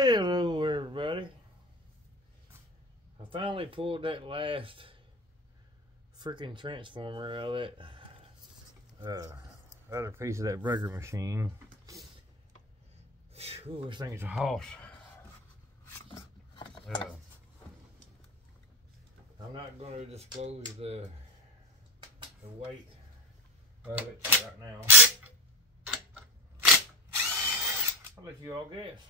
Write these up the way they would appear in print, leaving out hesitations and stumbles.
Hello everybody. I finally pulled that last freaking transformer out of that other piece of that breaker machine. Ooh, this thing is a hoss. I'm not going to disclose the weight of it right now. I'll let you all guess.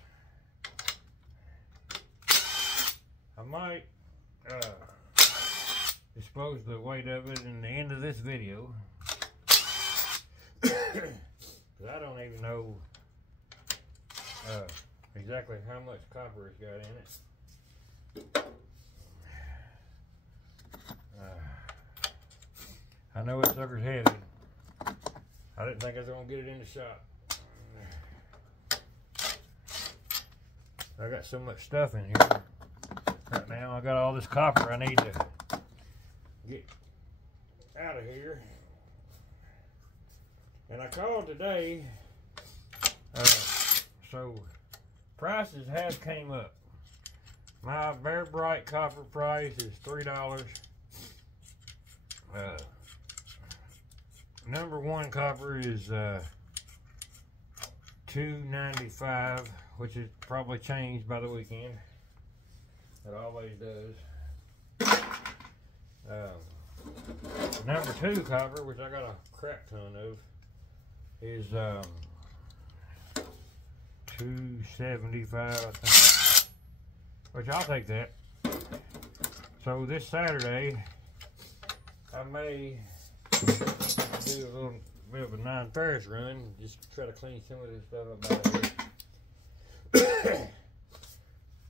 I might disclose the weight of it in the end of this video. Because I don't even know exactly how much copper it's got in it. I know it sucker's heavy. I didn't think I was going to get it in the shop. I got so much stuff in here right now. I got all this copper I need to get out of here. And I called today, so prices have came up. My Bear Bright copper price is $3. Number one copper is $2.95, which is probably changed by the weekend. It always does. Number two copper, which I got a crap ton of, is $2.75, I think. Which I'll take that. So this Saturday, I may do a little bit of a non-ferrous run, just try to clean some of this stuff up out of here.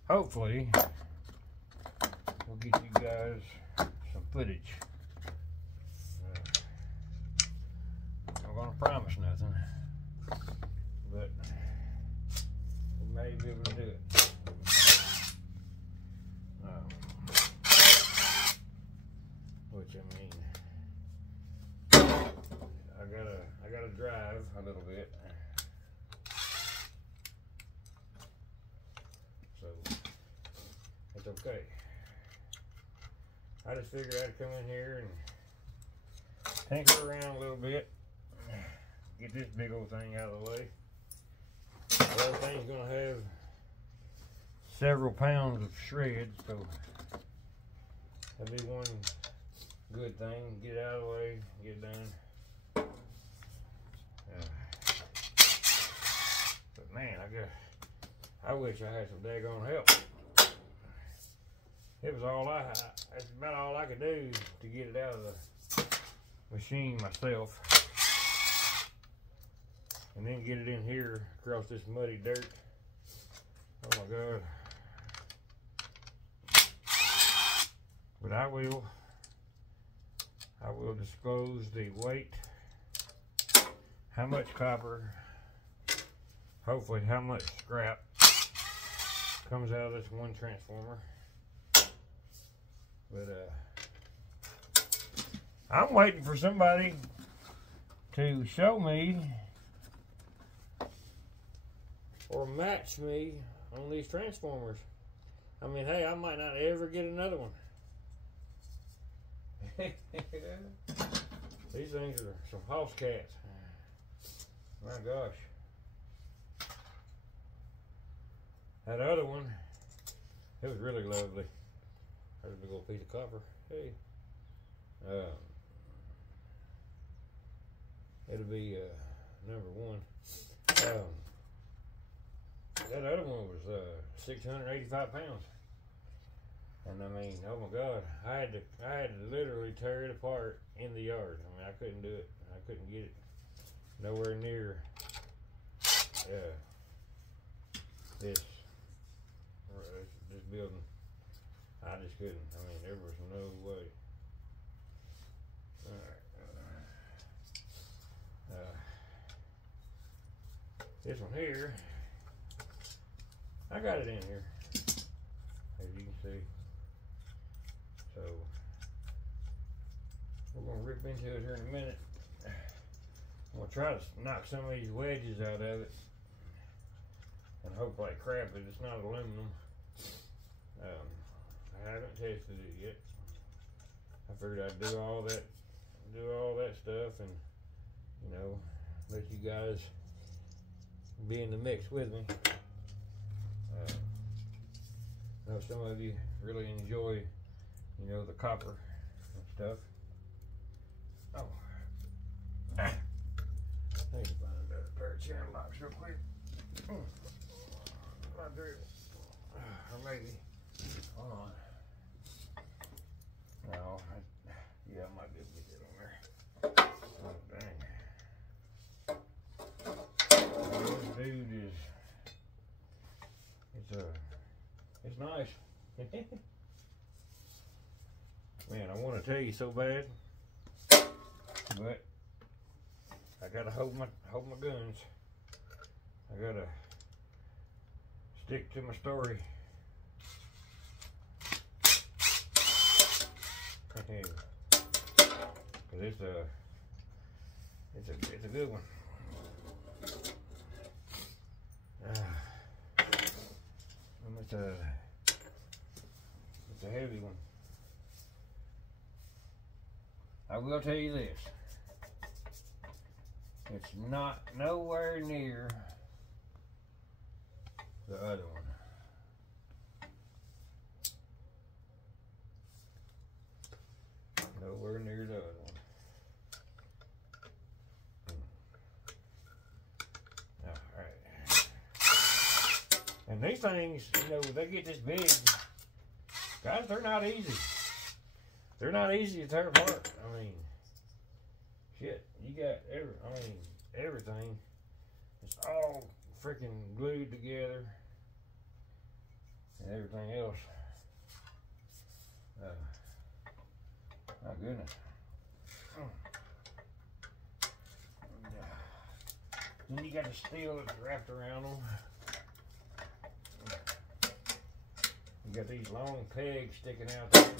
Hopefully, we'll get you guys some footage. I'm not gonna promise nothing, but we may be able to do it. Which I mean, I gotta drive a little bit, so it's okay. I just figured I'd come in here and tinker around a little bit, get this big old thing out of the way. The other thing's gonna have several pounds of shreds, so that'll be one good thing. Get it out of the way, get it done. But man, I wish I had some daggone help. It was that's about all I could do to get it out of the machine myself. And then get it in here across this muddy dirt. Oh my God. But I will disclose the weight, how much copper, hopefully how much scrap comes out of this one transformer. But I'm waiting for somebody to show me or match me on these transformers. I mean, hey, I might not ever get another one. These things are some house cats. My gosh. That other one, it was really lovely. There's a big old piece of copper. Hey. It'll be number one. That other one was 685 pounds. And I mean, oh my God, I had to literally tear it apart in the yard. I mean, I couldn't do it. I couldn't get it nowhere near this building. I just couldn't. I mean, there was no way. All right. This one here, I got it in here, as you can see. So we're gonna rip into it here in a minute. I'm gonna try to knock some of these wedges out of it. and hope like crap that it's not aluminum. I haven't tested it yet. I figured I'd do all that stuff, and you know, let you guys be in the mix with me. I know some of you really enjoy, you know, the copper and stuff. Oh, I need to find another pair of channel locks real quick. My drill, or maybe. Hold on. No, yeah, I might be able to get that on there. Oh, dang. This dude is, it's nice. Man, I want to tell you so bad, but I gotta hold my guns. I gotta stick to my story. Cause it's a good one. It's a heavy one. I will tell you this. It's not nowhere near the other one. Nowhere near the other one. Alright. And these things, you know, they get this big. Guys, they're not easy. They're not easy to tear apart. I mean, shit, you got everything. It's all freaking glued together. And everything else. My goodness. Then you got the steel that's wrapped around them. You got these long pegs sticking out there.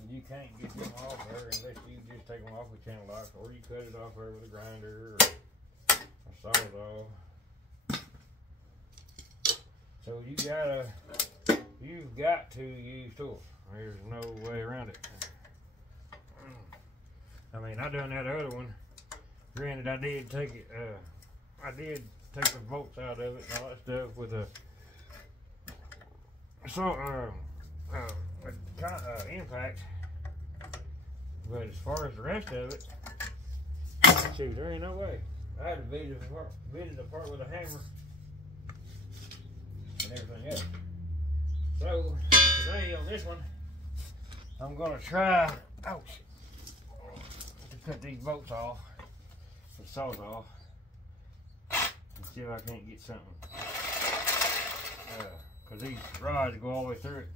And you can't get them off there unless you just take them off with channel locks, or you cut it off there with a grinder or a sawzall. So you've got to use tools. There's no way around it. I mean, I done that other one. Granted, I did take the bolts out of it and all that stuff with a impact. But as far as the rest of it, shoot, there ain't no way. I had to beat it apart with a hammer and everything else. So today on this one, I'm gonna try to cut these bolts off, the sawzall, and see if I can't get something. Cause these rods go all the way through it.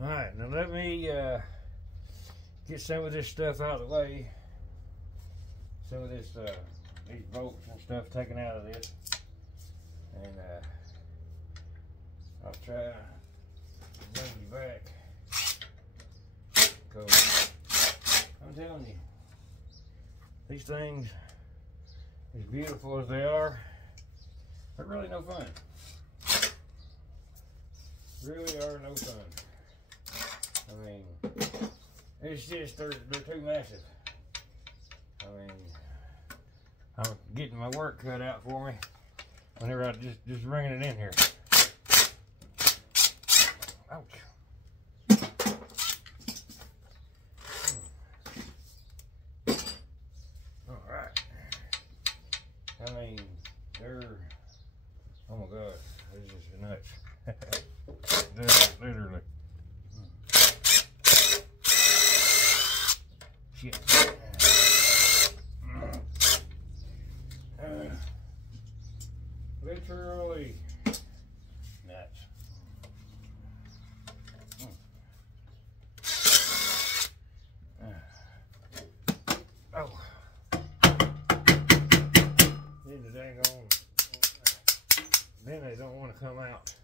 Alright, now let me get some of this stuff out of the way. Some of this, these bolts and stuff taken out of this. And I'll try to bring you back. Because I'm telling you, these things, as beautiful as they are, they're really no fun. Really are no fun. I mean, it's just, they're too massive. I mean, I'm getting my work cut out for me whenever I just bringing it in here. Ouch. All right. I mean, they're, oh my God, this is nuts. Literally. Shit. Literally nuts. Oh. Then the dang on. Then they don't want to come out.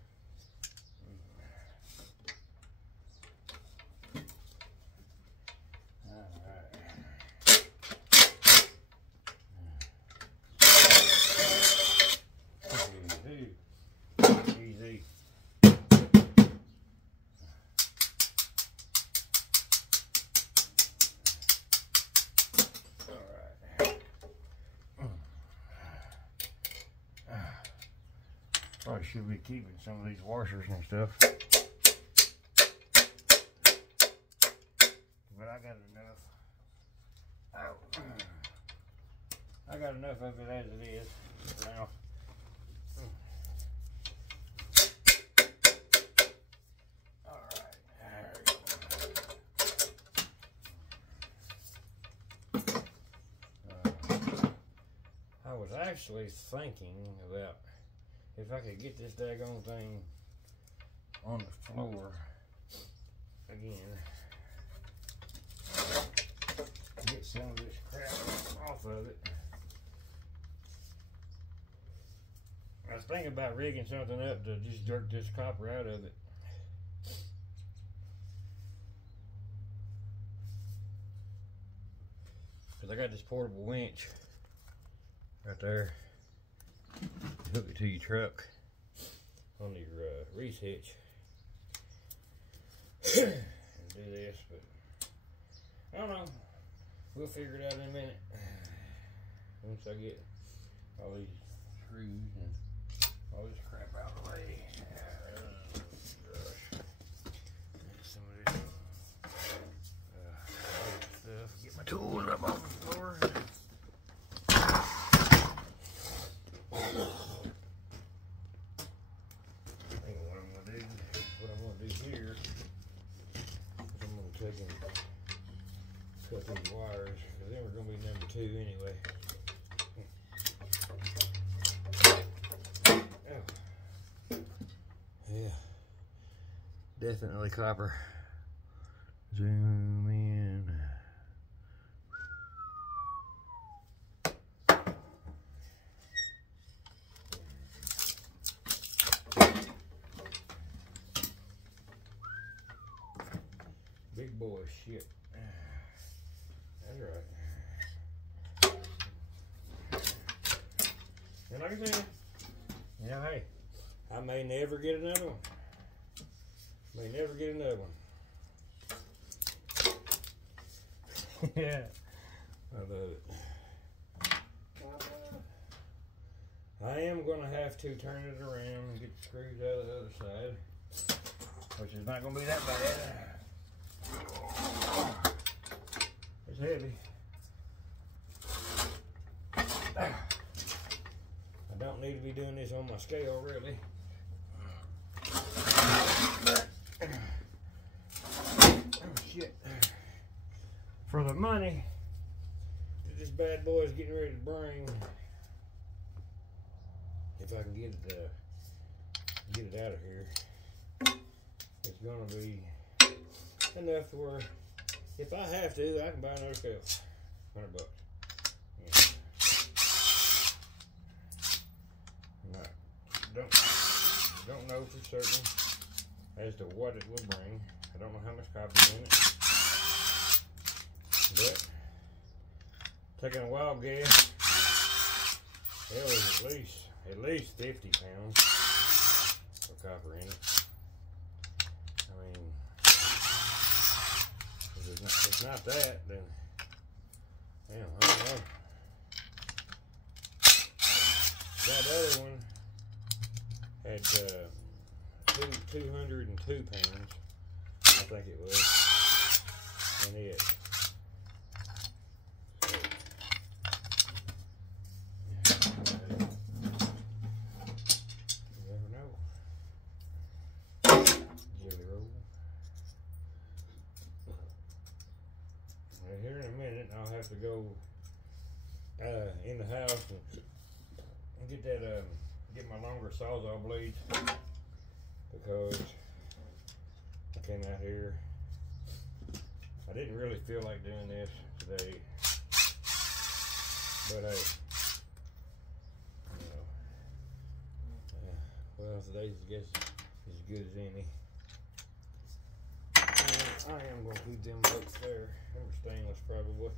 Easy. Probably should be keeping some of these washers and stuff. But I got enough. Oh. I got enough of it as it is for now. I was actually thinking about if I could get this daggone thing on the floor again, get some of this crap off of it. I was thinking about rigging something up to just jerk this copper out of it. Because I got this portable winch right there. Hook it to your truck on your reese hitch and do this, but I don't know. We'll figure it out in a minute once I get all these screws and all this crap out of the way. Gosh. Some of this stuff. Get my tools up on the floor. Here, I'm going to cut these wires, because then we're going to be number 2 anyway. Oh. Yeah, definitely copper. Zoom in. Big boy shit. That's right. And like I said, you know, hey, I may never get another one. May never get another one. Yeah, I love it. I am going to have to turn it around and get the screws out of the other side, which is not going to be that bad. It's heavy. I don't need to be doing this on my scale, really. Oh, shit. For the money that this bad boy is getting ready to bring, if I can get it out of here, it's gonna be enough to where if I have to, I can buy another scale. $100 bucks. Yeah. Don't know for certain as to what it will bring. I don't know how much copper's in it. But taking a wild guess, there was at least 50 pounds of copper in it. I mean, if it's not that, then damn, I don't know. That other one had 202 pounds, I think it was, and it. You never know. Jelly roll. Now here in a minute, I'll have to go in the house and get that get my longer Sawzall blades, because I came out here. I didn't really feel like doing this today, but hey, you know, well, today's I guess is as good as any. And I am gonna keep them bolts there. Them are stainless, probably.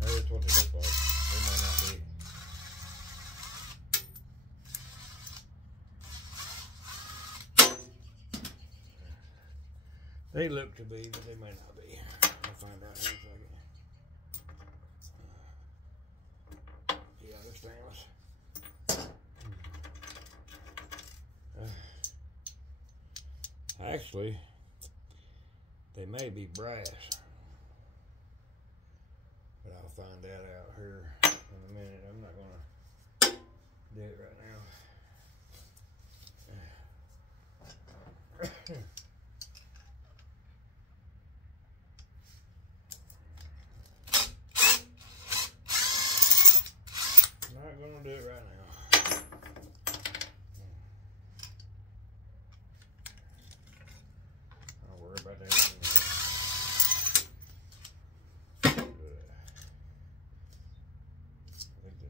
That's what they look like. They might not be. They look to be, but they may not be. I'll find out in a second. Yeah, they're stainless. Actually, they may be brass. But I'll find that out here in a minute. I'm not gonna do it right now. Not gonna do it right now. I'll worry about that in a minute.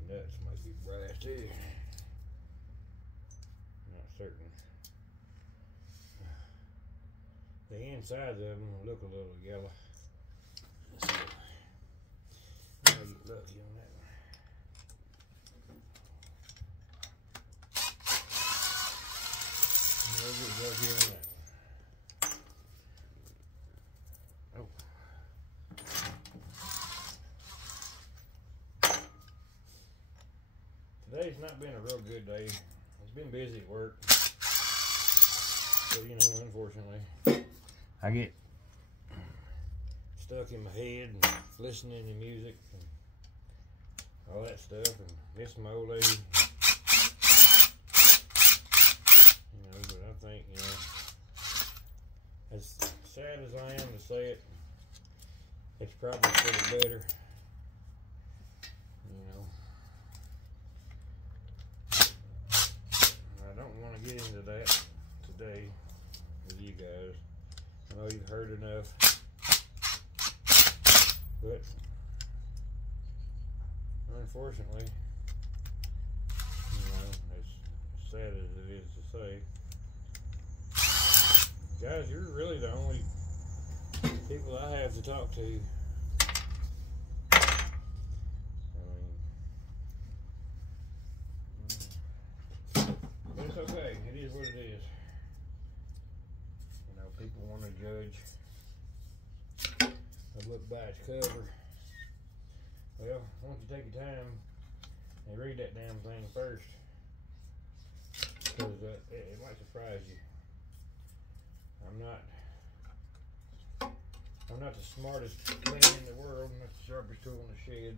Nuts might be brass too. Not certain. The insides of them look a little yellow. Let's see. I'll get lucky on that one. I'll get lucky on that one. Today's not been a real good day. It's been busy at work. But you know, unfortunately, I get stuck in my head and listening to music and all that stuff and miss my old lady. You know, but I think, you know, as sad as I am to say it, it's probably for the better. You know. I don't want to get into that today with you guys. I know you've heard enough, but unfortunately, you know, as sad as it is to say, guys, you're really the only people I have to talk to. It's okay. It is what it is. You know, people want to judge a book by its cover. Well, why don't you take your time and read that damn thing first, because it might surprise you. I'm not the smartest man in the world. I'm not the sharpest tool in the shed.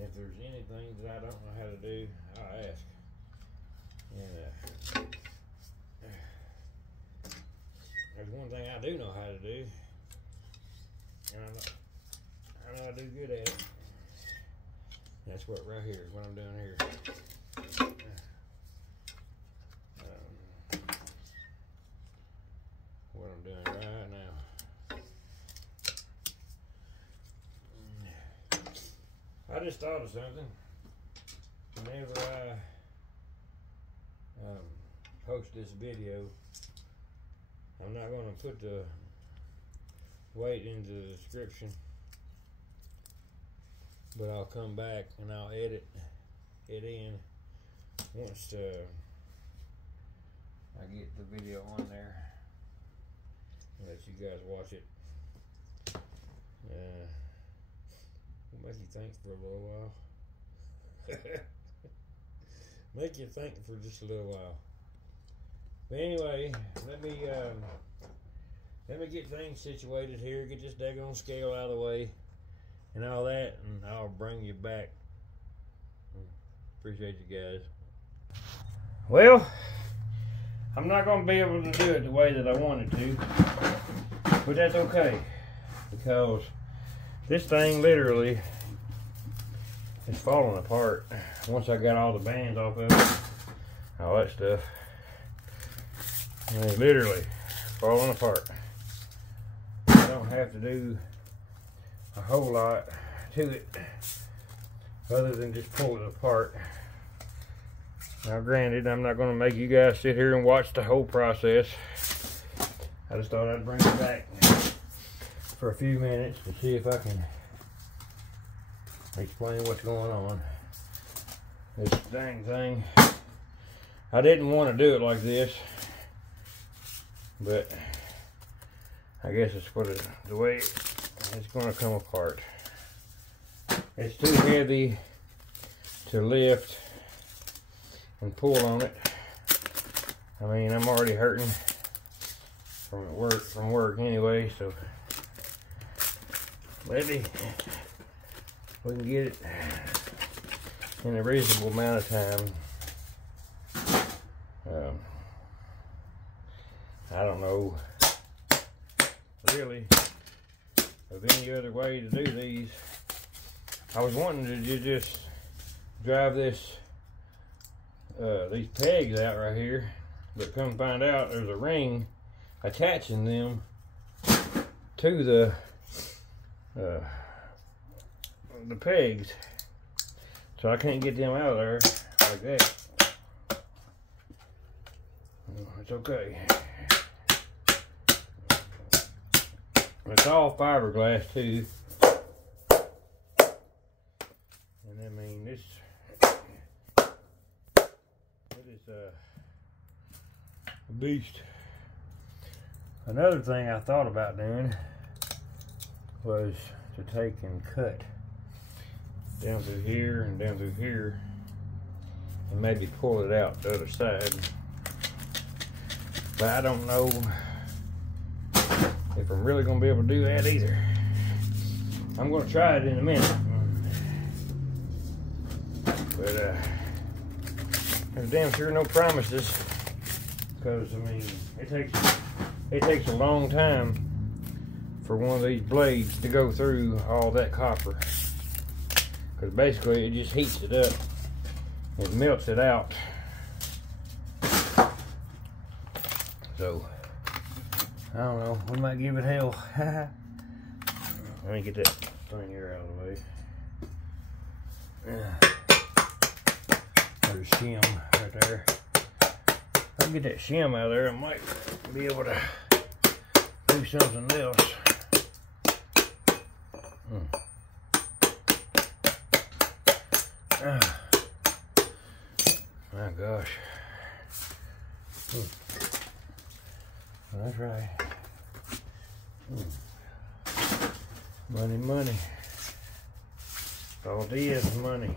If there's anything that I don't know how to do, I'll ask. And there's one thing I do know how to do, and I know I do good at it. That's what right here is what I'm doing here. What I'm doing right now. I just thought of something. Whenever I post this video. I'm not going to put the weight into the description, but I'll come back and I'll edit it in once I get the video on there and let you guys watch it. It'll make you think for a little while. Make you think for just a little while. But anyway, let me get things situated here, get this daggone scale out of the way and all that, and I'll bring you back. Appreciate you guys. Well, I'm not going to be able to do it the way that I wanted to, but that's okay, because this thing literally is falling apart once I got all the bands off of it, all that stuff. And it's literally falling apart. I don't have to do a whole lot to it other than just pull it apart. Now granted, I'm not going to make you guys sit here and watch the whole process. I just thought I'd bring it back for a few minutes to see if I can explain what's going on. This dang thing, I didn't want to do it like this, but I guess it's the way it's going to come apart. It's too heavy to lift and pull on it. I mean, I'm already hurting from work anyway, so maybe we can get it in a reasonable amount of time. I don't know really of any other way to do these. I was wanting to just drive these pegs out right here, but come find out there's a ring attaching them to the pegs, so I can't get them out of there like that. It's okay. It's all fiberglass too, and I mean this is a beast. Another thing I thought about doing was to take and cut down through here and down through here and maybe pull it out the other side, but I don't know if I'm really going to be able to do that either. I'm going to try it in a minute, but there's damn sure no promises, because I mean it takes a long time for one of these blades to go through all that copper, because basically it just heats it up, it melts it out. So I don't know, we might give it hell. Let me get that thing here out of the way. There's shim right there. If I can get that shim out of there, I might be able to do something else. My gosh. Well, that's right. Money, money. All it is money.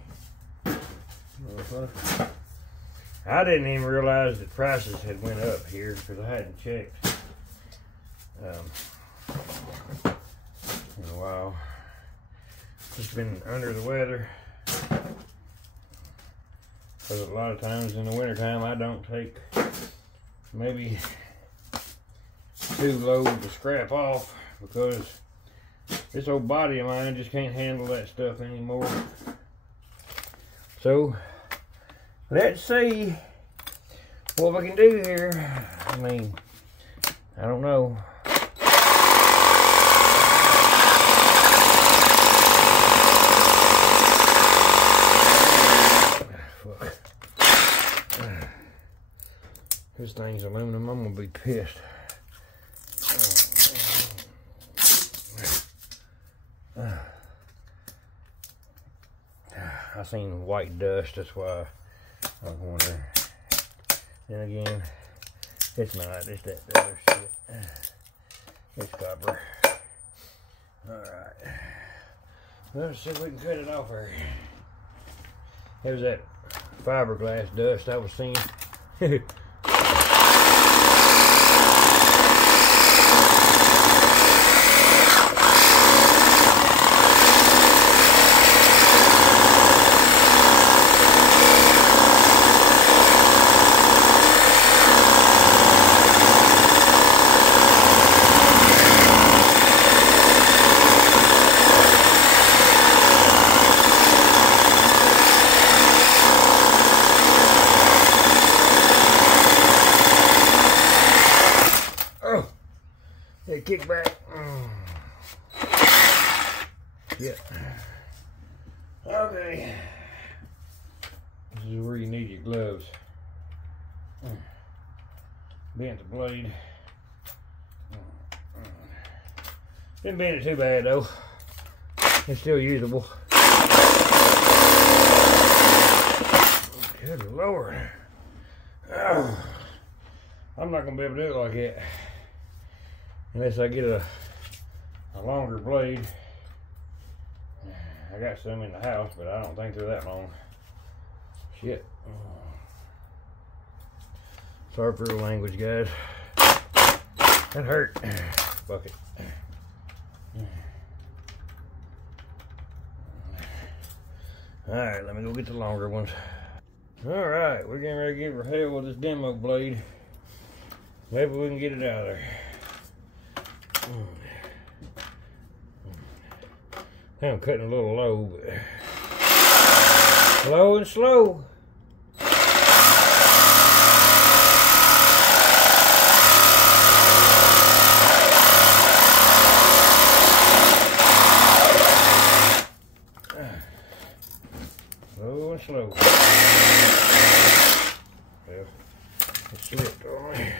I didn't even realize that prices had went up here because I hadn't checked in a while. Just been under the weather. Because a lot of times in the wintertime I don't take maybe 2 loads of scrap off, because this old body of mine just can't handle that stuff anymore. So let's see what we can do here. I mean, I don't know. This thing's aluminum, I'm gonna be pissed. I seen white dust, that's why I was wondering. Then again, it's not, it's that other shit. It's copper. Alright. Let's see if we can cut it off here. There's that fiberglass dust I was seeing. Kick back. Yeah. Okay. This is where you need your gloves. Bent the blade. Didn't bend it too bad though. It's still usable. Good Lord. Oh. I'm not gonna be able to do it like that. Unless I get a longer blade. I got some in the house, but I don't think they're that long. Shit. Sorry for the language, guys. That hurt. Fuck it. Alright, let me go get the longer ones. Alright, we're getting ready to give her hell with this demo blade. Maybe we can get it out of there. I'm cutting a little low, but low and slow. Low and slow. Well, it slipped on me.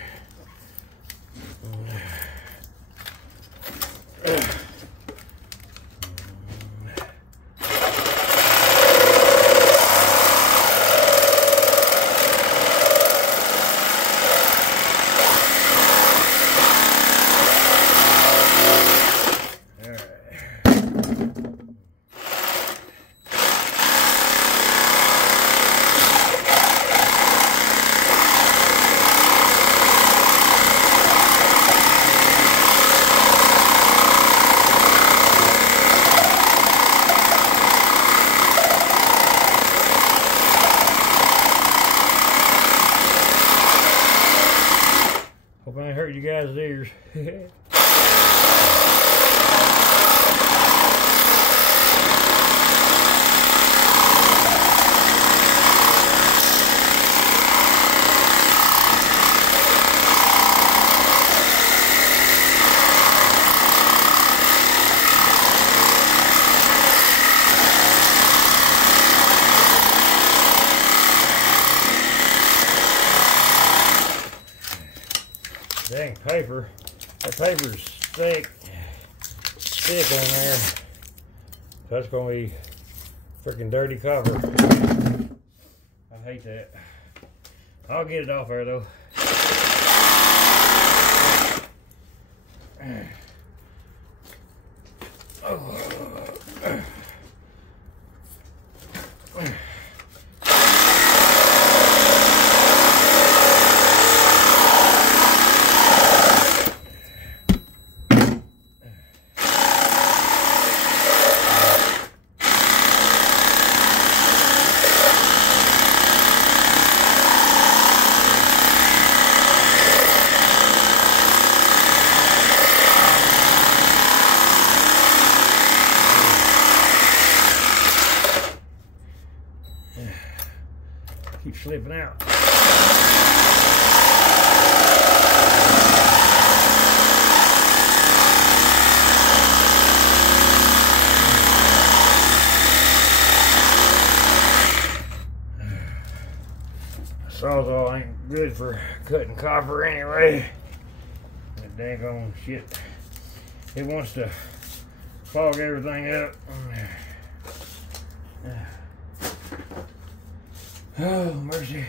Hope I ain't hurt you guys' ears. Dang paper. That paper's thick on there. So that's gonna be freaking dirty copper. I hate that. I'll get it off there though. Keep slipping out. Sawzall ain't good for cutting copper anyway. That daggone shit. It wants to fog everything up. Oh, mercy.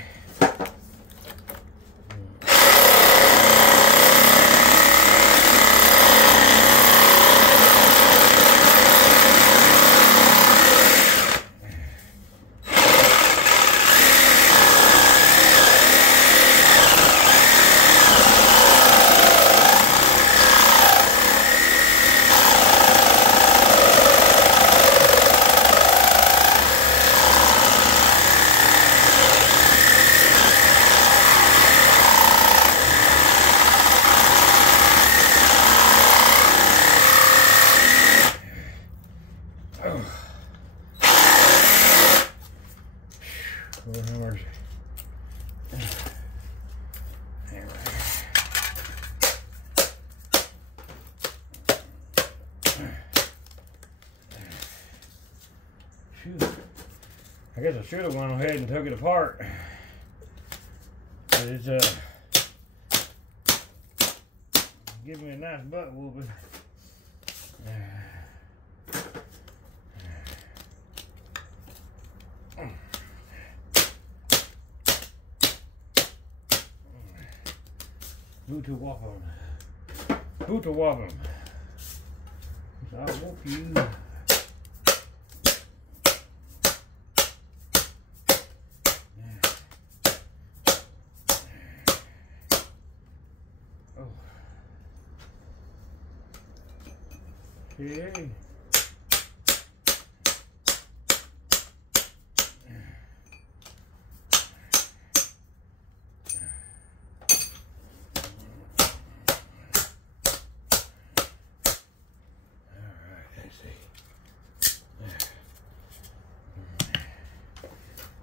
Lord have mercy. I guess I should have went ahead and took it apart. But it's giving me a nice butt whooping. Booty whoppin'. Booty whoppin'. I'll whoop you. Oh. Okay.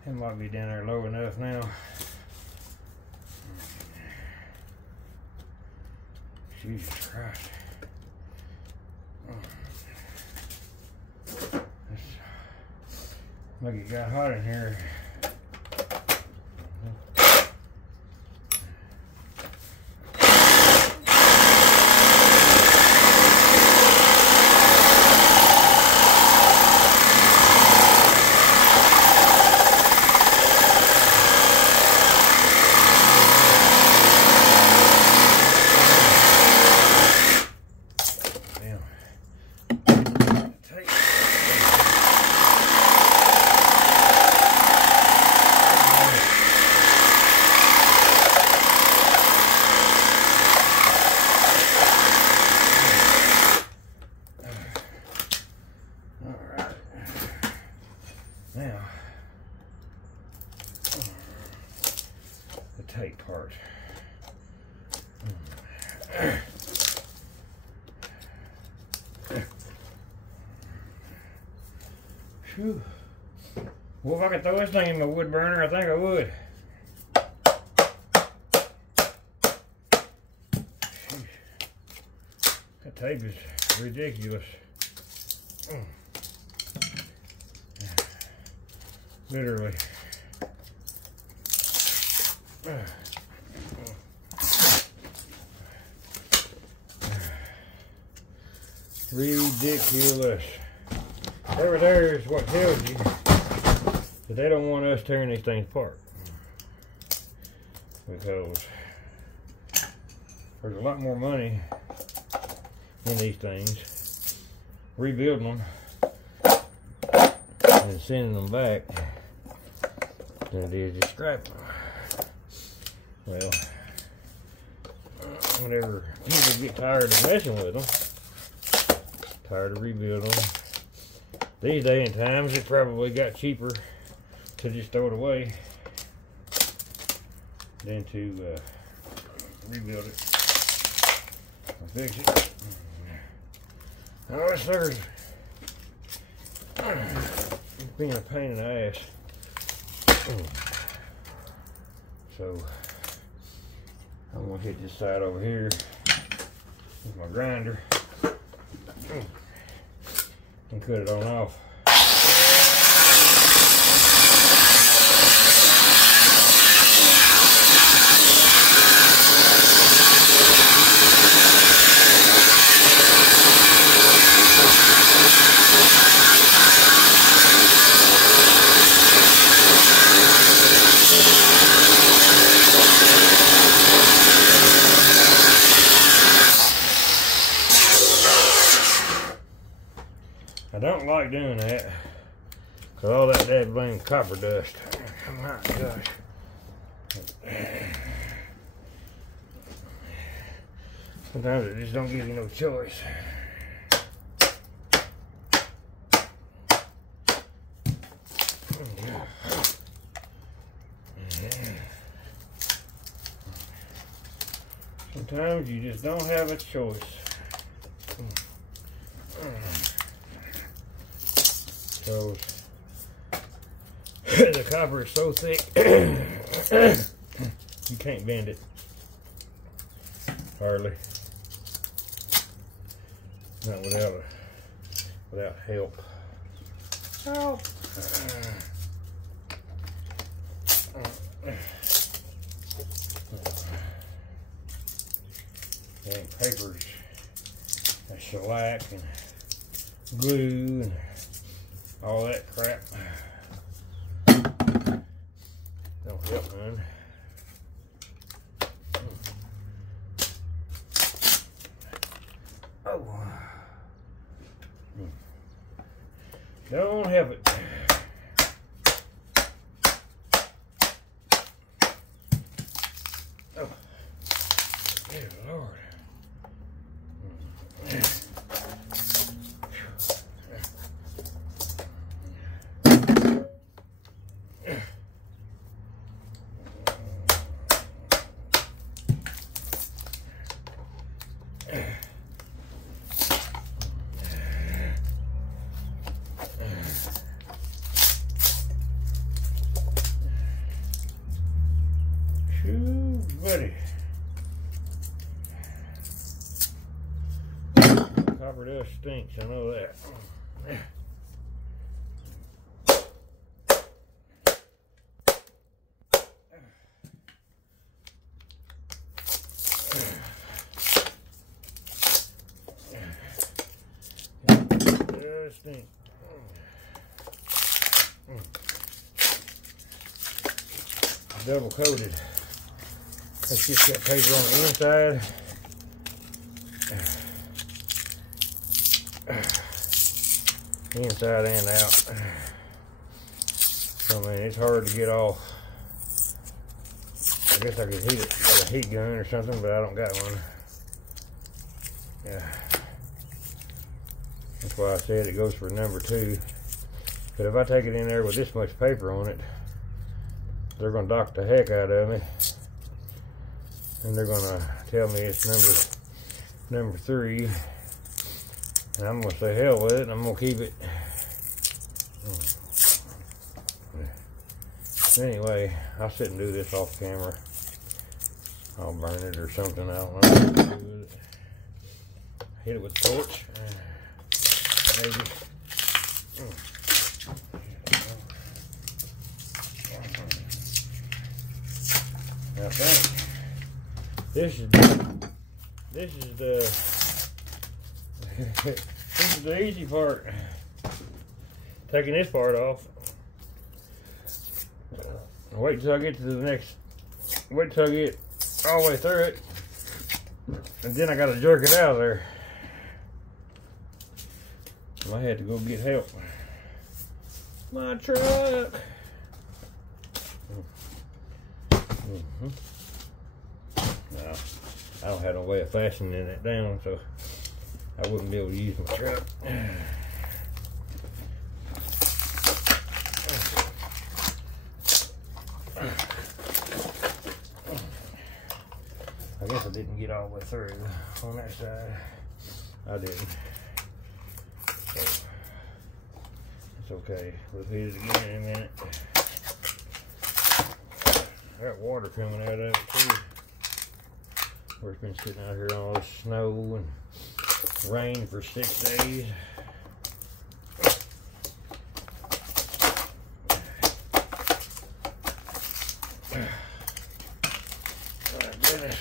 It might be down there low enough now. Jesus Christ. Look, it got hot in here. Now, the tight part. Whew. Well, if I could throw this thing in the wood burner, I think I would. Jeez. That tape is ridiculous. Literally. Ridiculous. Over there is what tells you that they don't want us tearing these things apart. Because there's a lot more money in these things. Rebuilding them and sending them back than it is just scrapping them. Well, whenever people get tired of messing with them, tired of rebuilding them, these day and times it probably got cheaper to just throw it away than to rebuild it or fix it. Oh, this sucker's being a pain in the ass. So I'm gonna hit this side over here with my grinder and cut it on off. like doing that. Cause all that dead blame copper dust. Oh my gosh. Sometimes it just don't give you no choice. Sometimes you just don't have a choice. So the copper is so thick you can't bend it hardly. Not without help. Help. And papers, and shellac and glue and all that crap don't help none. Oh, don't help it. Oh, dear Lord. Shoo, buddy. Copper dust stinks, I know that. It stinks. Double coated. Let's get that paper on the inside. Inside and out. So, I mean, it's hard to get off. I guess I could heat it with a heat gun or something, but I don't got one. Yeah. That's why I said it goes for number 2. But if I take it in there with this much paper on it, they're going to dock the heck out of me. And they're going to tell me it's number 3. And I'm going to say hell with it, and I'm going to keep it. Anyway, I'll sit and do this off camera. I'll burn it or something, I don't know. Hit it with a torch. Maybe. I think this is the easy part. Taking this part off. Wait till I get to the next. Wait till I get all the way through it, and then I got to jerk it out of there. I had to go get help. My truck. No, I don't have no way of fastening it down, so I wouldn't be able to use my truck. I guess I didn't get all the way through on that side. I didn't. So, it's okay. We'll hit it again in a minute. I got water coming out of it too. Where it's been sitting out here in all this snow and rain for 6 days. Oh, goodness.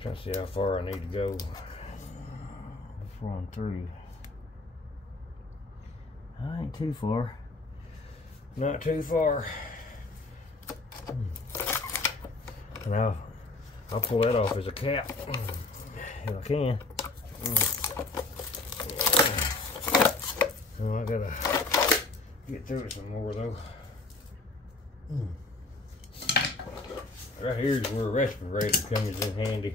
Trying to see how far I need to go before I'm through. I ain't too far. Not too far. And I'll pull that off as a cap if I can. Oh, I gotta get through it some more though. Right here is where a respirator comes in handy.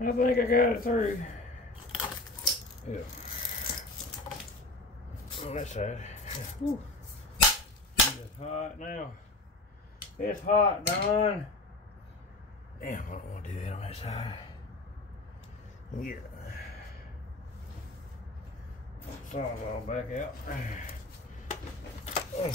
I think I got it through. Yeah. On that side. Whew. It's hot now. It's hot, Don. Damn, I don't want to do that on that side. Yeah. Saws all back out. Oh.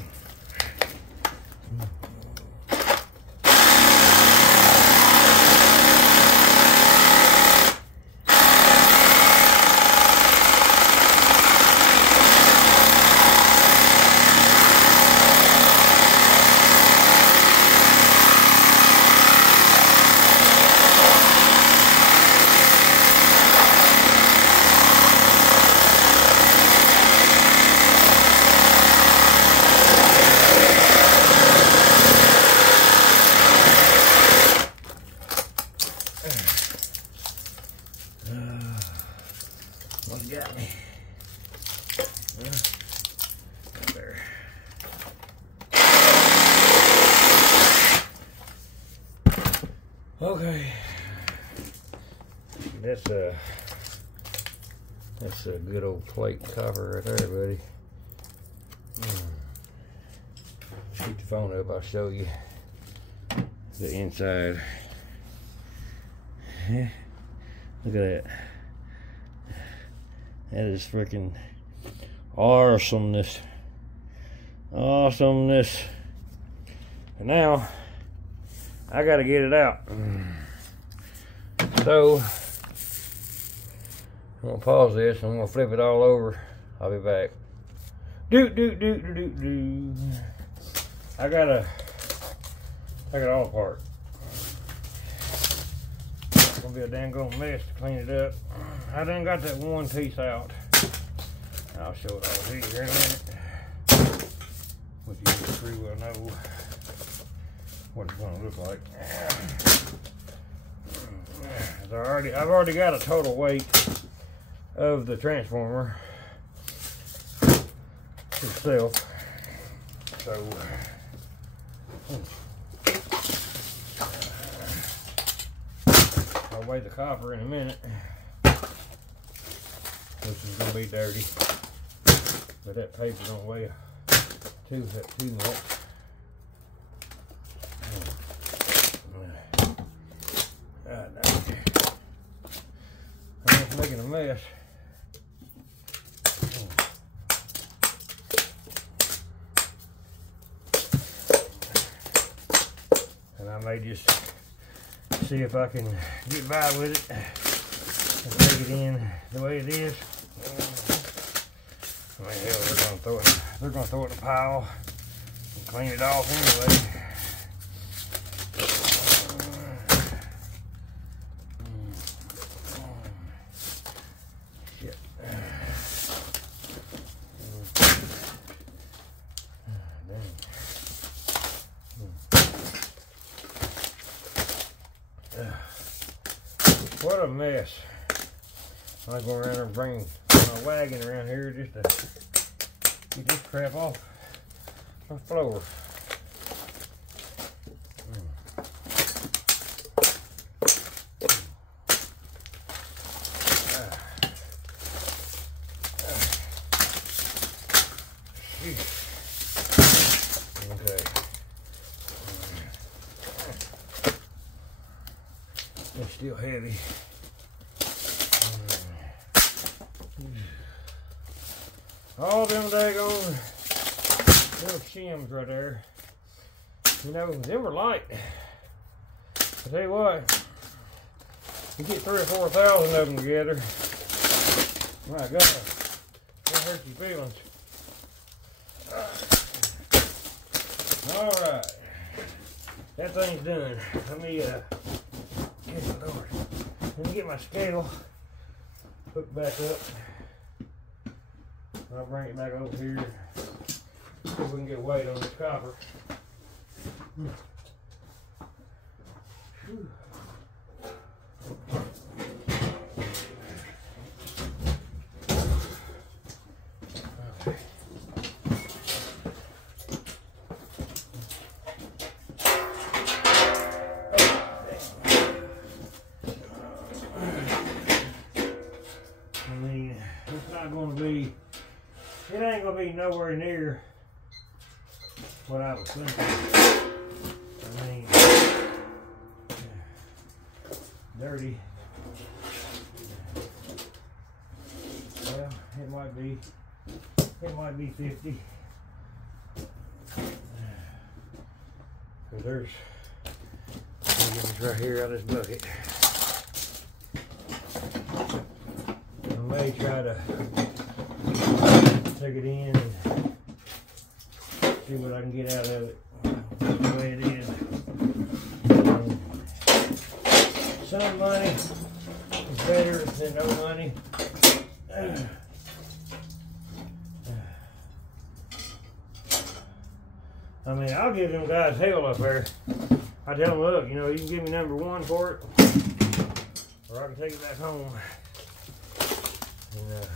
What you got me? There. Okay. That's a good old plate cover right there, buddy. Shoot the phone up, I'll show you the inside. Yeah. Look at that. That is freaking awesomeness. Awesomeness. And now, I gotta get it out. So, I'm gonna pause this and I'm gonna flip it all over. I'll be back. I gotta take it all apart. It's gonna be a dang gone mess to clean it up. I done got that one piece out. I'll show it all to you here in a minute. But you pretty well know what it's gonna look like. I've already got a total weight of the transformer itself. So I'll weigh the copper in a minute. which is gonna be dirty. But that paper don't weigh too much. God, no. I'm just making a mess. And I may just see if I can get by with it and take it in the way it is. I mean, hell, they're gonna throw it in a pile and clean it off anyway. Shit. What a mess. I'm going around there bringing my wagon around here just to get this crap off the floor. Okay. It's still heavy. All them daggone little shims right there, you know, they were light. I tell you what, you get 3,000 or 4,000 of them together, my God, that hurts your feelings. All right, that thing's done. Let me get my scale hooked back up. I'll bring it back over here, see if we can get weight on this copper. Whew. Okay. I mean, it's not going to be. It ain't gonna be nowhere near what I was thinking. I mean, dirty. Well, it might be 50. Cause there's, let me get this right here out of this bucket. I may try to take it in and see what I can get out of it. That's the way it is. Some money is better than no money. I mean, I'll give them guys hell up there. I tell them, look, you know, you can give me number 1 for it, or I can take it back home. And,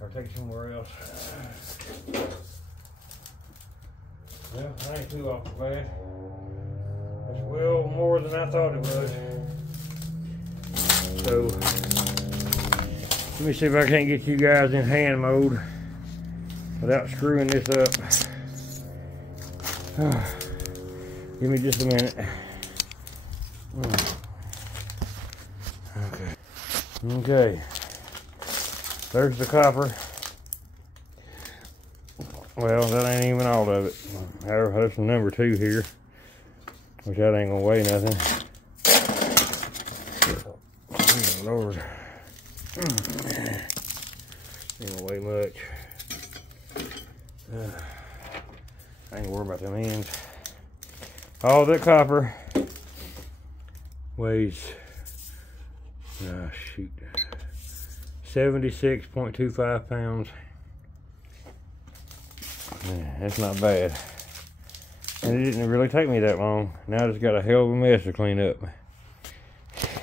or take it somewhere else. Well, I ain't too awful bad. It's well more than I thought it was. So, let me see if I can't get you guys in hand mode without screwing this up. Give me just a minute. Okay. There's the copper. Well, that ain't even all of it. There's some number 2 here, which that ain't gonna weigh nothing. Oh, Lord. Ain't gonna weigh much. I ain't worried about them ends. All that copper weighs, shoot, 76.25 pounds. Man, that's not bad. And it didn't really take me that long. Now I just got a hell of a mess to clean up.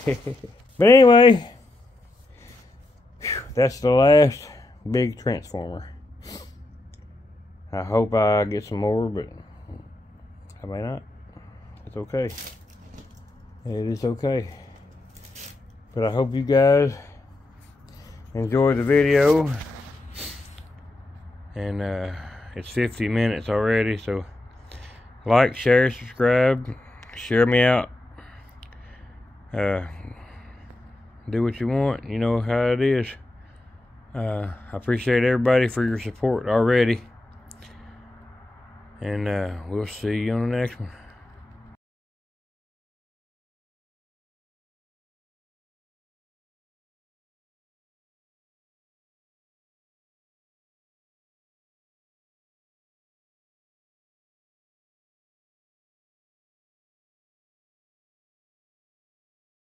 But anyway, that's the last big transformer. I hope I get some more, but I may not. It's okay. It is okay. But I hope you guys enjoy the video. And it's 50 minutes already, so like, share, subscribe, share me out. Do what you want, you know how it is. I appreciate everybody for your support already, and we'll see you on the next one.